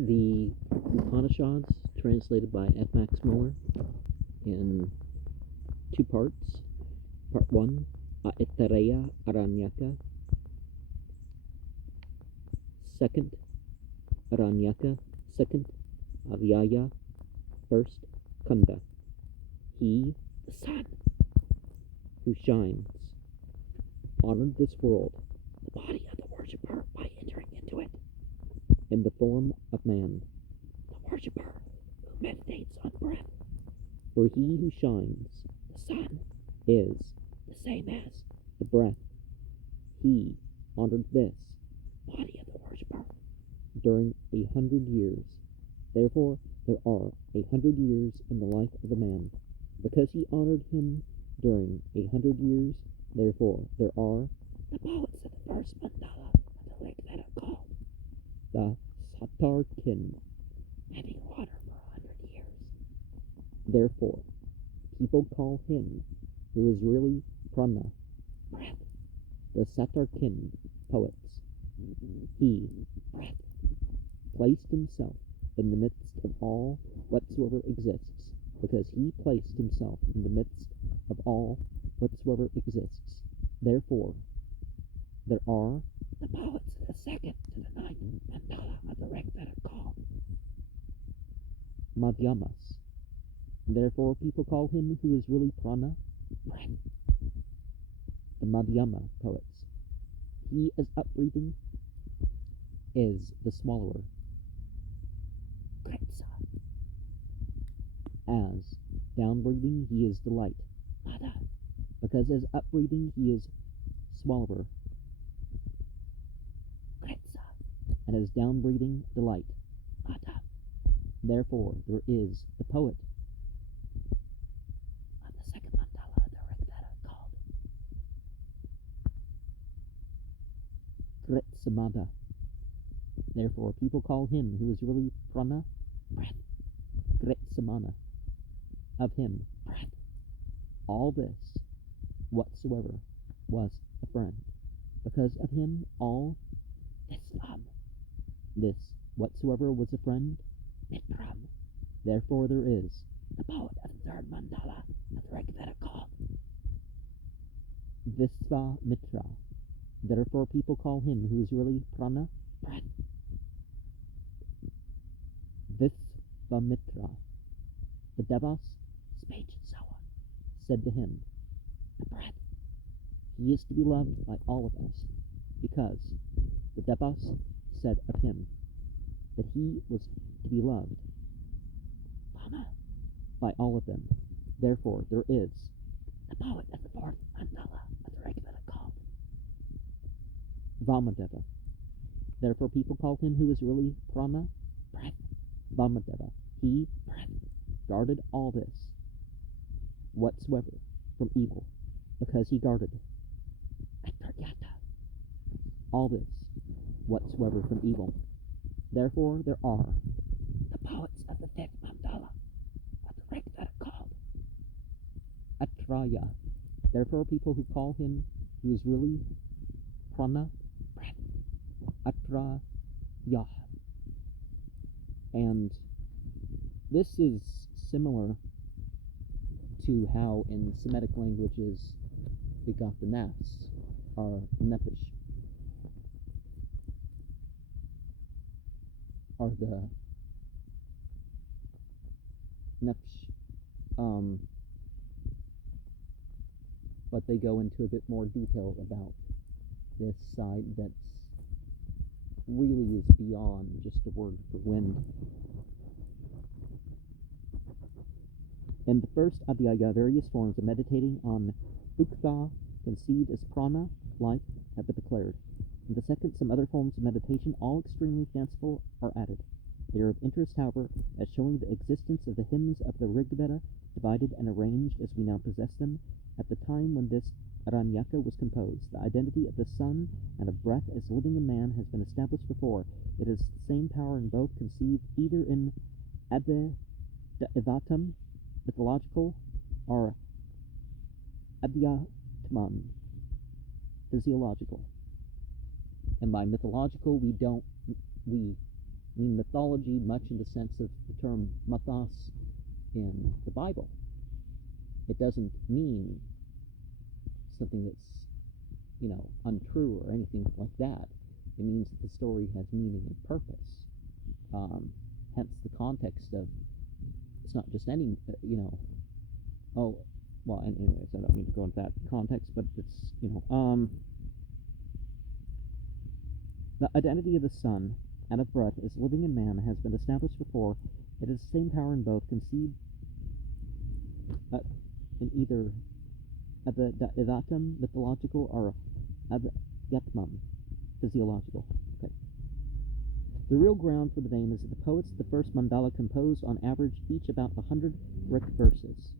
The Upanisads, translated by F. Max Muller, in two parts. Part 1, Aitareya Aranyaka. Second, Aranyaka. Second, Avyaya. First, Kunda. He, the sun, who shines, honored this world, the body of the worshipper, by entering into it in the form of man, the worshipper who meditates on breath. For he who shines, the sun, is the same as the breath. He honored this body of the worshipper during 100 years. Therefore, there are 100 years in the life of a man. Because he honored him during 100 years, therefore, there are the poets of the first mandala of the Rig Veda called the Satarkin, having water for 100 years. Therefore, people call him, who is really prana, breath, the Satarkin poets. He, breath, placed himself in the midst of all whatsoever exists, because he placed himself in the midst of all whatsoever exists. Therefore, there are the poets of the second to the ninth mandala of the Rig Veda called Madhyamas. Therefore, people call him who is really prana, breath, the Madhyama poets. He, as upbreathing, is the swallower, Kretsa. As downbreathing, he is delight, Nada. Because as upbreathing, he is swallower, Kretsa. And as downbreathing, delight, Nada. Therefore, there is the poet of the second mandala of the Rig Veda called Kretsamada. Therefore, people call him who is really prana, breath, Kretsamana. Of him, breath. All this, whatsoever, was a friend. Because of him, all Islam. This, whatsoever, was a friend, Mitram. Therefore, there is the poet of the third mandala of the Rig Veda called Visvamitra. Therefore, people call him who is really prana, breath, Visvamitra. The Devas spake so on, said to him, the breath, he is to be loved by all of us, because the Devas said of him that he was to be loved by all of them. Therefore, there is the poet of the fourth mandala of the Rig Veda called Vamadeva. Therefore, people call him who is really prana, breath, Vamadeva. He, breath, guarded all this, whatsoever, from evil, because he guarded Aitareya, all this, whatsoever, from evil. Therefore, there are the poets of the fifth mandala of the Rig Veda called Aitareya. Therefore, people who call him who is really prana, breath, Aitareya. And this is similar to how in Semitic languages we got the nafs, or nefesh, or the nefesh. But they go into a bit more detail about this side that's really is beyond just a word for wind. In the first adhyaya, various forms of meditating on Uktha, conceived as prana, life, have been declared. In the second, some other forms of meditation, all extremely fanciful, are added. They are of interest, however, as showing the existence of the hymns of the Rig Veda, divided and arranged as we now possess them. At the time when this Aranyaka was composed, the identity of the sun and of breath as living in man has been established before. It is the same power in both, conceived either in Advatam, mythological, or Adhyatman, physiological. And by mythological, we mean mythology much in the sense of the term mythos in the Bible. It doesn't mean something that's, untrue or anything like that. It means that the story has meaning and purpose. Hence the context of, it's not just any, anyways, I don't need to go into that context, but it's, the identity of the Son, out of breath, as living in man, has been established before. It is the same power in both, conceived in either edatum, mythological, or yatmam, physiological. Okay. The real ground for the name is that the poets of the first mandala composed on average each about 100 brick verses.